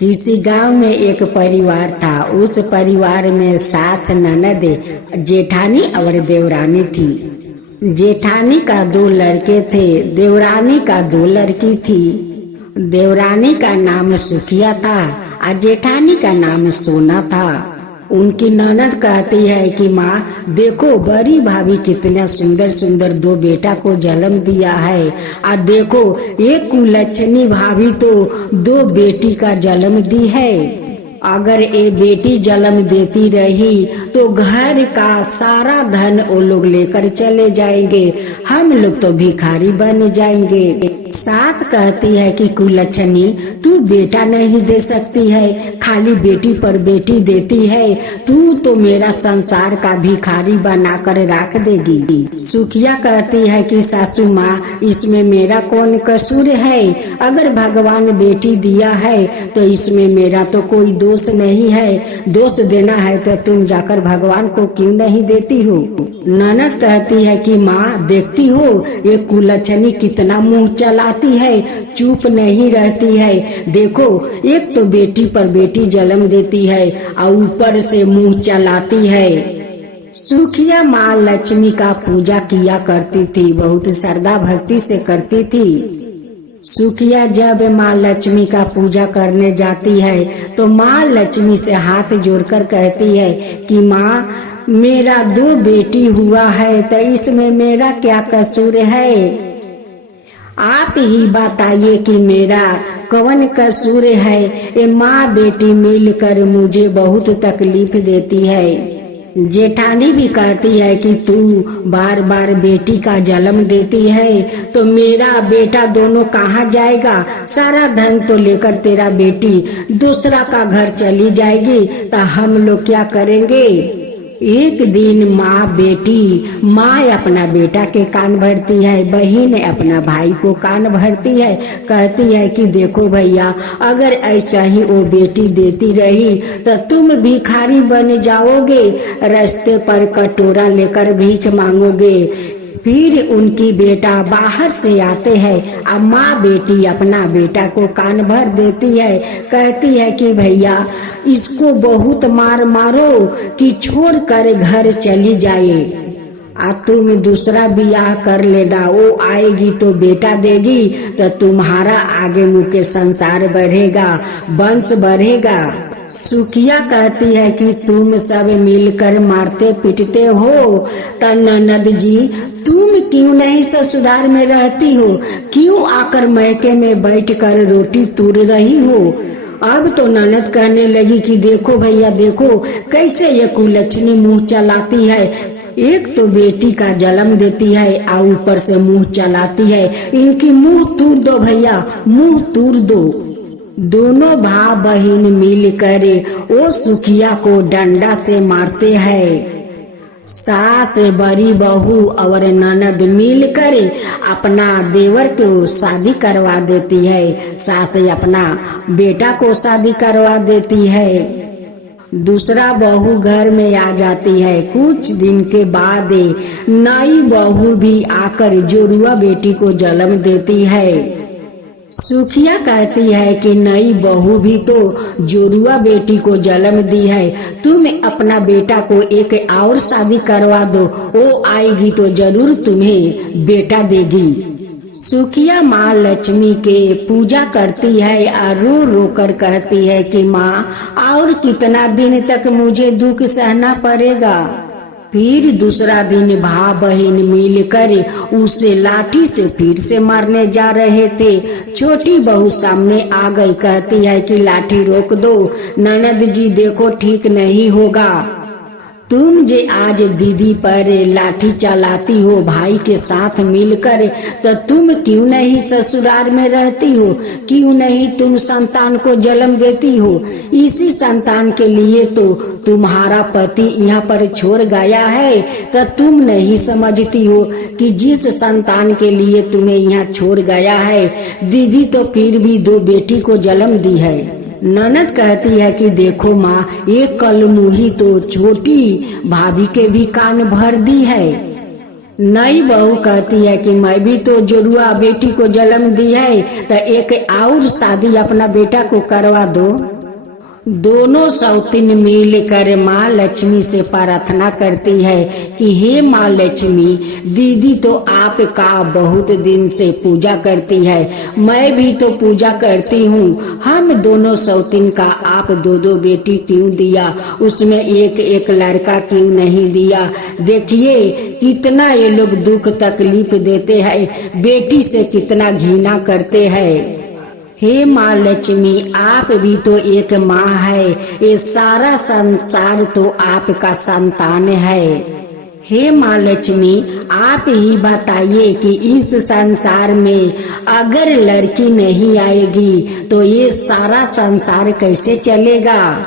किसी गांव में एक परिवार था। उस परिवार में सास, ननद, जेठानी और देवरानी थी। जेठानी का 2 लड़के थे, देवरानी का 2 लड़की थी। देवरानी का नाम सुखिया था और जेठानी का नाम सोना था। उनकी ननद कहती है कि माँ देखो, बड़ी भाभी कितना सुंदर सुंदर 2 बेटा को जन्म दिया है। और देखो, एक कुलच्छनी भाभी तो 2 बेटी का जन्म दी है। अगर ये बेटी जन्म देती रही तो घर का सारा धन वो लोग लेकर चले जाएंगे, हम लोग तो भिखारी बन जाएंगे। सास कहती है कि कुलच्छनी तू बेटा नहीं दे सकती है, खाली बेटी पर बेटी देती है, तू तो मेरा संसार का भिखारी बनाकर रख देगी। सुखिया कहती है कि सासू माँ, इसमें मेरा कौन कसूर है? अगर भगवान बेटी दिया है तो इसमें मेरा तो कोई दोष नहीं है। दोष देना है तो तुम जाकर भगवान को क्यों नहीं देती हो? ननद कहती है कि माँ देखती हो, ये कुलच्छनी कितना मुंह चलाती है, चुप नहीं रहती है। देखो, एक तो बेटी पर बेटी जन्म देती है और ऊपर से मुंह चलाती है। सुखिया माँ लक्ष्मी का पूजा किया करती थी, बहुत श्रद्धा भक्ति से करती थी। सुखिया जब माँ लक्ष्मी का पूजा करने जाती है तो माँ लक्ष्मी से हाथ जोड़कर कहती है कि माँ, मेरा 2 बेटी हुआ है तो इसमें मेरा क्या कसूर है? आप ही बताइए कि मेरा कौन कसूर है? ये माँ बेटी मिलकर मुझे बहुत तकलीफ देती है। जेठानी भी कहती है कि तू बार बार बेटी का जन्म देती है तो मेरा बेटा दोनों कहाँ जाएगा? सारा धन तो लेकर तेरा बेटी दूसरा का घर चली जाएगी तो हम लोग क्या करेंगे? एक दिन माँ अपना बेटा के कान भरती है, बहन अपना भाई को कान भरती है। कहती है कि देखो भैया, अगर ऐसा ही वो बेटी देती रही तो तुम भिखारी बन जाओगे, रास्ते पर कटोरा लेकर भीख मांगोगे। फिर उनकी बेटा बाहर से आते हैं और माँ बेटी अपना बेटा को कान भर देती है। कहती है कि भैया, इसको बहुत मारो कि छोड़कर घर चली जाए, आ तुम दूसरा बियाह कर लेना, वो आएगी तो बेटा देगी तो तुम्हारा आगे मुके संसार बढ़ेगा, वंश बढ़ेगा। सुखिया कहती है कि तुम सब मिलकर मारते पीटते हो तो ननद जी, तुम क्यों नहीं ससुराल में रहती हो? क्यों आकर मैके में बैठकर रोटी तूर रही हो? अब तो ननद कहने लगी कि देखो भैया, देखो कैसे ये कुलच्छनी मुंह चलाती है। एक तो बेटी का जन्म देती है और ऊपर से मुंह चलाती है। इनकी मुंह तूर दो भैया, मुंह तूर दो। दोनों भाई बहन मिलकर वो सुखिया को डंडा से मारते हैं। सास, बड़ी बहू और ननद मिलकर अपना देवर को शादी करवा देती है। सास अपना बेटा को शादी करवा देती है। दूसरा बहू घर में आ जाती है। कुछ दिन के बाद नई बहू भी आकर जोरुआ बेटी को जन्म देती है। सुखिया कहती है कि नई बहू भी तो जोरुआ बेटी को जन्म दी है, तुम अपना बेटा को एक और शादी करवा दो, वो आएगी तो जरूर तुम्हें बेटा देगी। सुखिया माँ लक्ष्मी के पूजा करती है और रो रो कर कहती है कि माँ, और कितना दिन तक मुझे दुख सहना पड़ेगा? फिर दूसरा दिन भाई बहन मिलकर उसे लाठी से फिर से मारने जा रहे थे। छोटी बहू सामने आ गई, कहती है कि लाठी रोक दो, ननद जी देखो ठीक नहीं होगा। तुम जे आज दीदी पर लाठी चलाती हो भाई के साथ मिलकर, तो तुम क्यों नहीं ससुराल में रहती हो? क्यों नहीं तुम संतान को जन्म देती हो? इसी संतान के लिए तो तुम्हारा पति यहाँ पर छोड़ गया है, तो तुम नहीं समझती हो कि जिस संतान के लिए तुम्हें यहाँ छोड़ गया है, दीदी तो फिर भी 2 बेटी को जन्म दी है। ननद कहती है कि देखो माँ, एक कलमुही तो छोटी भाभी के भी कान भर दी है। नई बहू कहती है कि मैं भी तो जुड़वा बेटी को जन्म दी है, तो एक और शादी अपना बेटा को करवा दो। दोनों सौतीन मिल कर माँ लक्ष्मी से प्रार्थना करती है कि हे माँ लक्ष्मी, दीदी तो आपका बहुत दिन से पूजा करती है, मैं भी तो पूजा करती हूँ। हम दोनों सौतीन का आप दो दो बेटी क्यों दिया, उसमें एक एक लड़का क्यों नहीं दिया। देखिए कितना ये लोग दुख तकलीफ देते हैं, बेटी से कितना घृणा करते हैं। हे माँ लक्ष्मी, आप भी तो एक माँ है, ये सारा संसार तो आपका संतान है। हे माँ लक्ष्मी, आप ही बताइए कि इस संसार में अगर लड़की नहीं आएगी तो ये सारा संसार कैसे चलेगा।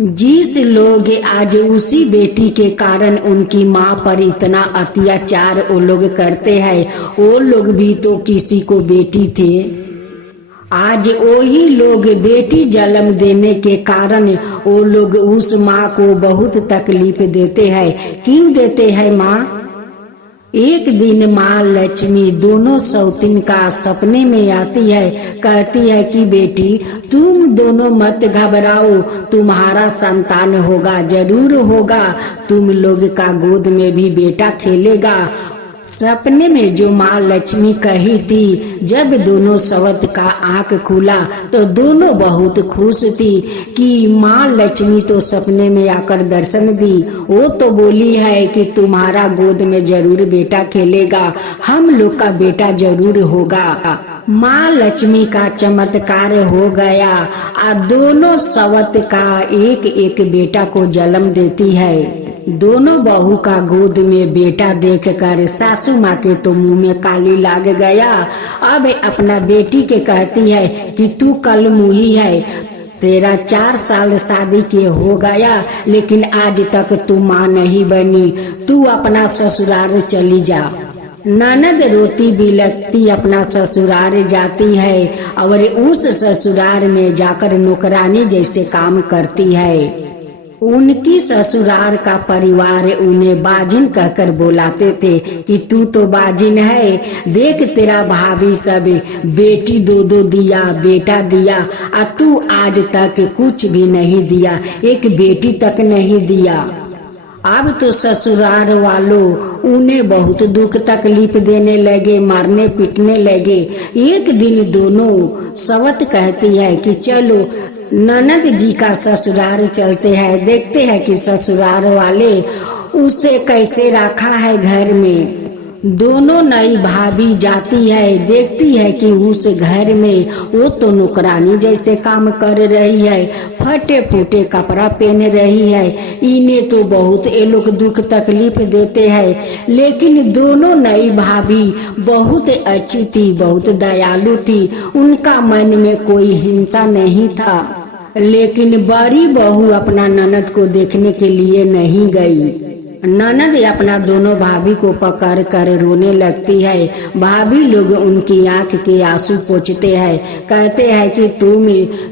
जिस लोग आज उसी बेटी के कारण उनकी माँ पर इतना अत्याचार वो लोग करते हैं, वो लोग भी तो किसी को बेटी थे। आज वही लोग बेटी जन्म देने के कारण वो लोग उस माँ को बहुत तकलीफ देते हैं। क्यों देते हैं माँ? एक दिन माँ लक्ष्मी दोनों सौतीन का सपने में आती है, कहती है कि बेटी तुम दोनों मत घबराओ, तुम्हारा संतान होगा, जरूर होगा, तुम लोग का गोद में भी बेटा खेलेगा। सपने में जो माँ लक्ष्मी कही थी, जब दोनों सवत का आंख खुला तो दोनों बहुत खुश थी कि माँ लक्ष्मी तो सपने में आकर दर्शन दी। वो तो बोली है कि तुम्हारा गोद में जरूर बेटा खेलेगा, हम लोग का बेटा जरूर होगा। माँ लक्ष्मी का चमत्कार हो गया और दोनों सवत का एक एक बेटा को जन्म देती है। दोनों बहू का गोद में बेटा देखकर सासू माँ के तो मुंह में काली लाग गया। अब अपना बेटी के कहती है कि तू कल मुही है, तेरा 4 साल शादी के हो गया लेकिन आज तक तू माँ नहीं बनी, तू अपना ससुराल चली जा। ननद रोती बिलखती अपना ससुराल जाती है और उस ससुराल में जाकर नौकरानी जैसे काम करती है। उनकी ससुराल का परिवार उन्हें बाजिन कहकर बुलाते थे कि तू तो बाजिन है, देख तेरा भाभी सब बेटी दो दो दिया, बेटा दिया, और तू आज तक कुछ भी नहीं दिया, एक बेटी तक नहीं दिया। अब तो ससुराल वालों उन्हें बहुत दुख तकलीफ देने लगे, मारने पीटने लगे। एक दिन दोनों सवत कहती है कि चलो ननद जी का ससुराल चलते हैं, देखते हैं कि ससुराल वाले उसे कैसे रखा है घर में। दोनों नई भाभी जाती है, देखती है कि उस घर में वो तो नौकरानी जैसे काम कर रही है, फटे फूटे कपड़ा पहन रही है। इन्हें तो बहुत ये लोग दुख तकलीफ देते हैं, लेकिन दोनों नई भाभी बहुत अच्छी थी, बहुत दयालु थी, उनका मन में कोई हिंसा नहीं था। लेकिन बड़ी बहू अपना ननद को देखने के लिए नहीं गई। ननद अपना दोनों भाभी को पकड़ कर रोने लगती है। भाभी लोग उनकी आंख के आंसू पोंछते हैं, कहते हैं कि तुम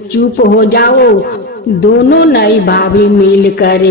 चुप हो जाओ। दोनों नई भाभी मिल कर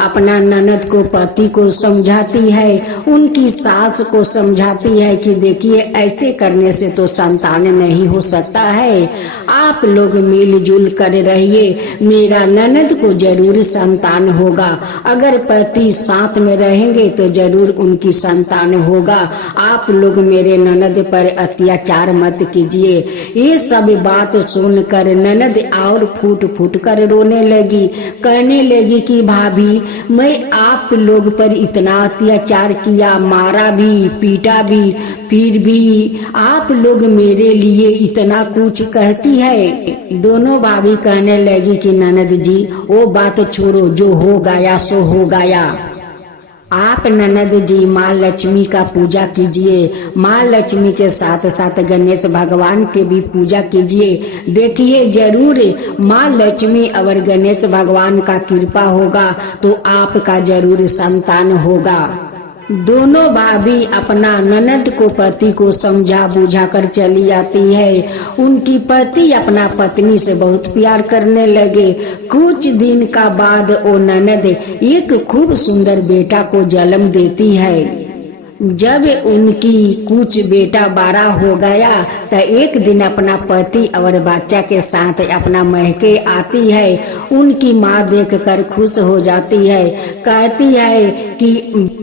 अपना ननद को पति को समझाती है, उनकी सास को समझाती है कि देखिए ऐसे करने से तो संतान नहीं हो सकता है, आप लोग मिलजुल कर रहिए, मेरा ननद को जरूर संतान होगा, अगर पति साथ में रहेंगे तो जरूर उनकी संतान होगा, आप लोग मेरे ननद पर अत्याचार मत कीजिए। ये सब बात सुनकर ननद और फूट फूट कर रोने लगी, कहने लगी कि भाभी मैं आप लोग पर इतना अत्याचार किया, मारा भी पीटा भी, फिर भी आप लोग मेरे लिए इतना कुछ कहती है। दोनों भाभी कहने लगी कि ननद जी वो बात छोड़ो, जो हो गया सो हो गया। आप ननद जी माँ लक्ष्मी का पूजा कीजिए, माँ लक्ष्मी के साथ साथ गणेश भगवान के भी पूजा कीजिए। देखिए जरूर माँ लक्ष्मी और गणेश भगवान का कृपा होगा तो आपका जरूर संतान होगा। दोनों भाभी अपना ननद को पति को समझा बुझा कर चली आती है। उनकी पति अपना पत्नी से बहुत प्यार करने लगे। कुछ दिन का बाद वो ननद एक खूब सुंदर बेटा को जन्म देती है। जब उनकी कुछ बेटा बड़ा हो गया तो एक दिन अपना पति और बच्चा के साथ अपना महके आती है। उनकी माँ देखकर खुश हो जाती है, कहती है कि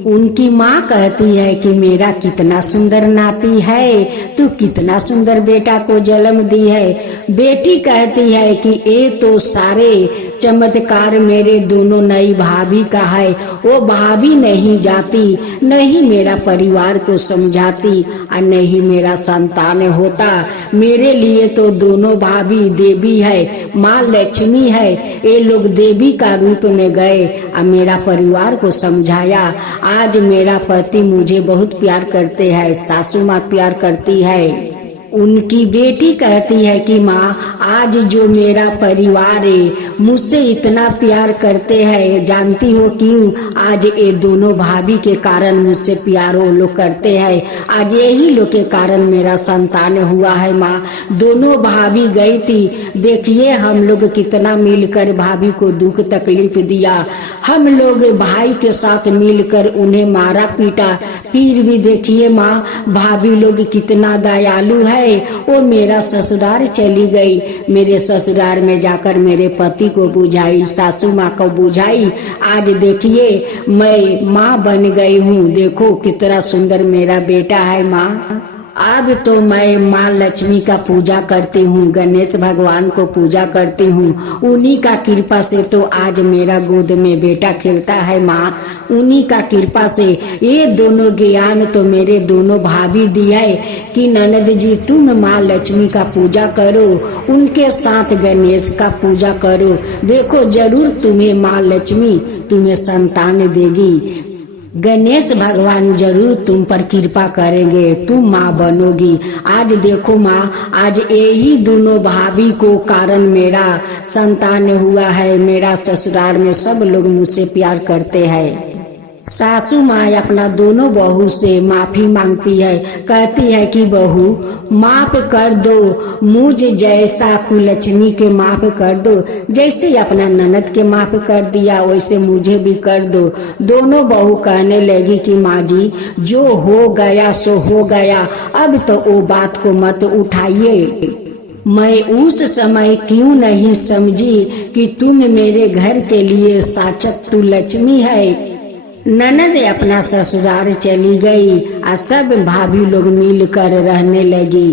उनकी माँ कहती है कि मेरा कितना सुंदर नाती है, तू कितना सुंदर बेटा को जन्म दी है। बेटी कहती है कि ये तो सारे चमत्कार मेरे दोनों नई भाभी का है, वो भाभी नहीं जाती, नहीं मेरा परिवार को समझाती और नहीं मेरा संतान होता। मेरे लिए तो दोनों भाभी देवी है, माँ लक्ष्मी है। ये लोग देवी का रूप में गए और मेरा परिवार को समझाया। आज मेरा पति मुझे बहुत प्यार करते हैं, सासू माँ प्यार करती है। उनकी बेटी कहती है कि माँ आज जो मेरा परिवार है मुझसे इतना प्यार करते हैं, जानती हो क्यों? आज ये दोनों भाभी के कारण मुझसे प्यार वो लोग करते हैं, आज यही लोग के कारण मेरा संतान हुआ है। माँ दोनों भाभी गई थी, देखिए हम लोग कितना मिलकर भाभी को दुख तकलीफ दिया, हम लोग भाई के साथ मिलकर उन्हें मारा पीटा, फिर भी देखिए माँ भाभी लोग कितना दयालु है। वो मेरा ससुराल चली गई, मेरे ससुराल में जाकर मेरे पति को बुझाई, सासू माँ को बुझाई। आज देखिए मैं माँ बन गई हूँ, देखो कितना सुंदर मेरा बेटा है। माँ अब तो मैं माँ लक्ष्मी का पूजा करती हूँ, गणेश भगवान को पूजा करती हूँ, उन्हीं का कृपा से तो आज मेरा गोद में बेटा खेलता है। माँ उन्हीं का कृपा से ये दोनों ज्ञान तो मेरे दोनों भाभी दिया है कि ननद जी तुम माँ लक्ष्मी का पूजा करो, उनके साथ गणेश का पूजा करो, देखो जरूर तुम्हें माँ लक्ष्मी तुम्हें संतान देगी, गणेश भगवान जरूर तुम पर कृपा करेंगे, तुम माँ बनोगी। आज देखो माँ आज यही दोनों भाभी को कारण मेरा संतान हुआ है, मेरा ससुराल में सब लोग मुझसे प्यार करते हैं। सासू माँ अपना दोनों बहू से माफी मांगती है, कहती है कि बहू माफ कर दो, मुझ जैसा कुलच्छनी के माफ कर दो, जैसे अपना ननद के माफ कर दिया वैसे मुझे भी कर दो। दोनों बहू कहने लगी कि माँ जी जो हो गया सो हो गया, अब तो वो बात को मत उठाइए। मैं उस समय क्यों नहीं समझी कि तुम मेरे घर के लिए साक्षात तू लक्ष्मी है। ननद अपना ससुराल चली गई और सब भाभी लोग मिलकर रहने लगी।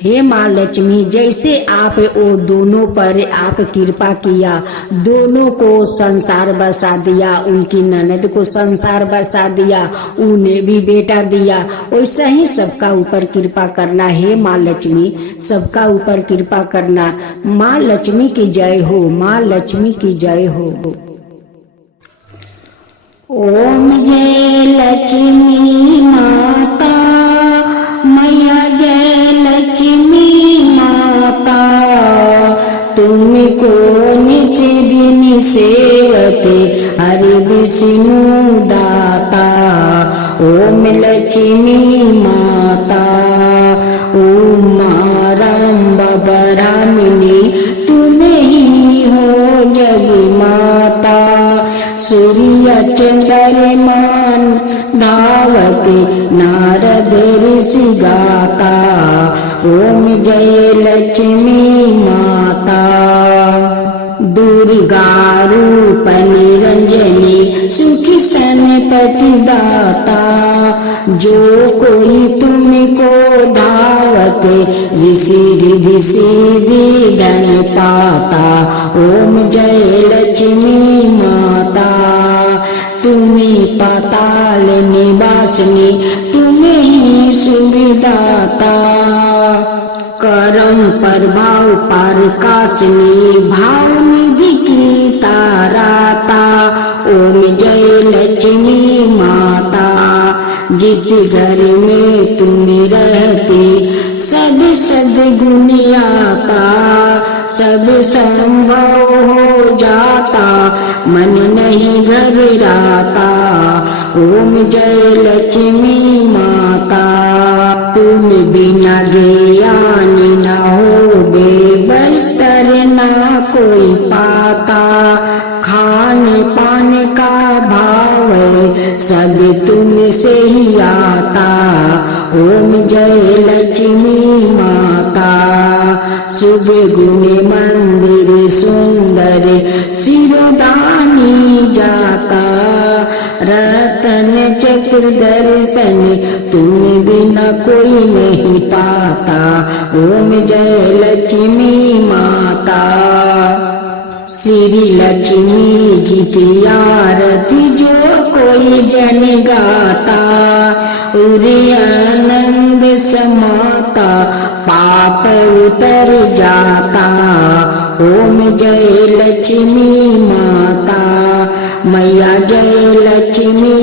हे माँ लक्ष्मी जैसे आप वो दोनों पर आप कृपा किया, दोनों को संसार बसा दिया, उनकी ननद को संसार बसा दिया, उन्हें भी बेटा दिया, वैसा ही सबका ऊपर कृपा करना। हे माँ लक्ष्मी सबका ऊपर कृपा करना। माँ लक्ष्मी की जय हो, माँ लक्ष्मी की जय हो। ओम जय लक्ष्मी माता, मैया जय लक्ष्मी माता, तुमको निस दिन सेवते हरि विष्णु दाता। ओम लक्ष्मी माता उमा राम बबरामिनी, तुम ही हो जग माता। सूर्य चंद्रमान धावते नारद ऋषि गाता। ओम जय लक्ष्मी माता। दुर्गा रूप निरंजनी सुखी सनपति दाता, जो कोई तुमको धावते ऋषि रिधि सिद्धि धन पाता। ओम जय लक्ष्मी माता। तुम्हें पाताल निवासिनी, तुम्हें ही सुविदाता। करम प्रभाव प्रकाशिनी, भाव निधि की ताराता। ओम जय लक्ष्मी माता। जिस घर में तुम रहते सब सद्गुण आता, सब संभव हो जाता, मन नहीं घबराता। ओम जय लक्ष्मी माता। तुम बिना ज्ञान न हो बेबस्तर ना कोई पाता, खान पान का भाव सब तुम से ही आता। ओम जय लक्ष्मी माता। सुबह गुने मंदिर सुंदर सिरदानी जाता। रतन चक्र दर्शन तुम बिना कोई नहीं पाता। ओम जय लक्ष्मी माता। श्री लक्ष्मी जी की आरती जो कोई जन गाता। उरे आनंद समाता पाप उतर जाता। ओम जय लक्ष्मी माता। मैया जय लक्ष्मी